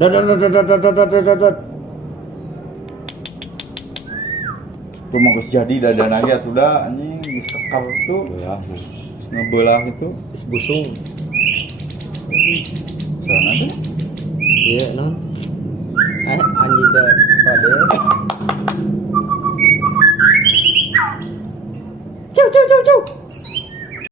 Tuh mau jadi dadan lagi atuh da anjing geus kekap tuh. Ya, Ngebelah itu. geus busung. Sana teh. Iya, non. Anjing teh pade. Cuh cuh cuh cuh.